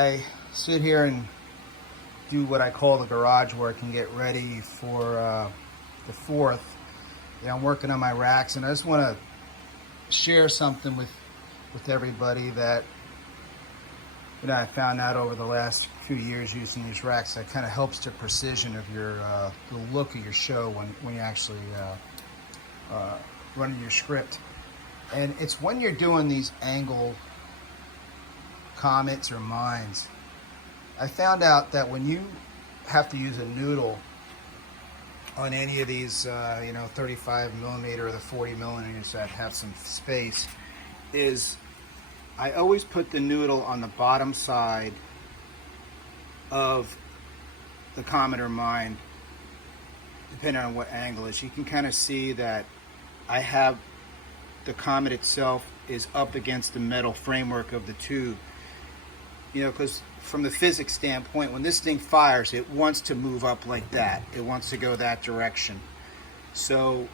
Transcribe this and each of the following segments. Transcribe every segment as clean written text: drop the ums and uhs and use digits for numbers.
I sit here and do what I call the garage work and get ready for the 4th. I'm working on my racks, and I just want to share something with everybody that I found out over the last few years using these racks that kind of helps the precision of your the look of your show when you actually running your script. And it's when you're doing these angle comets or mines. I found out that when you have to use a noodle on any of these 35 millimeter or the 40 millimeters that have some space, is I always put the noodle on the bottom side of the comet or mine, depending on what angle it is. You can kind of see that I have the comet itself is up against the metal framework of the tube. Because from the physics standpoint, when this thing fires, it wants to move up like that. It wants to go that direction. So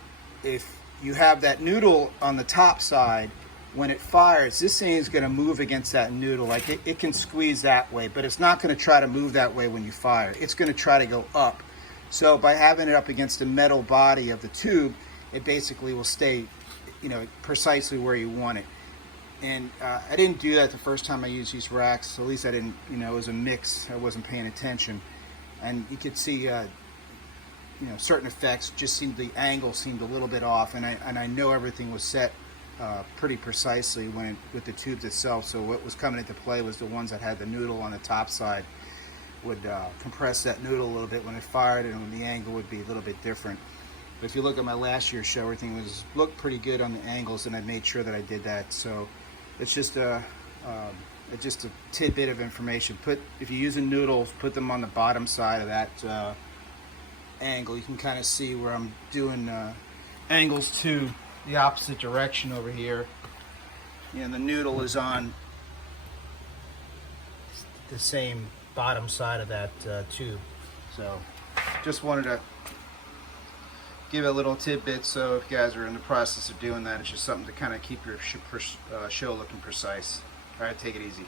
if you have that noodle on the top side, when it fires, this thing is going to move against that noodle. Like it can squeeze that way, but it's not going to try to move that way when you fire. It's going to try to go up. So by having it up against the metal body of the tube, it basically will stay, precisely where you want it. And I didn't do that the first time I used these racks. So at least I didn't, it was a mix. I wasn't paying attention. And you could see, certain effects just seemed, the angle seemed a little bit off. And I know everything was set pretty precisely with the tubes itself. So what was coming into play was the ones that had the noodle on the top side would compress that noodle a little bit when it fired, and the angle would be a little bit different. But if you look at my last year's show, everything looked pretty good on the angles, and I made sure that I did that. So it's just a tidbit of information. If you're using noodles, put them on the bottom side of that angle. You can kind of see where I'm doing angles to the opposite direction over here. The noodle is on the same bottom side of that tube. So just wanted to give a little tidbit, so if you guys are in the process of doing that, it's just something to kind of keep your show looking precise. All right, take it easy.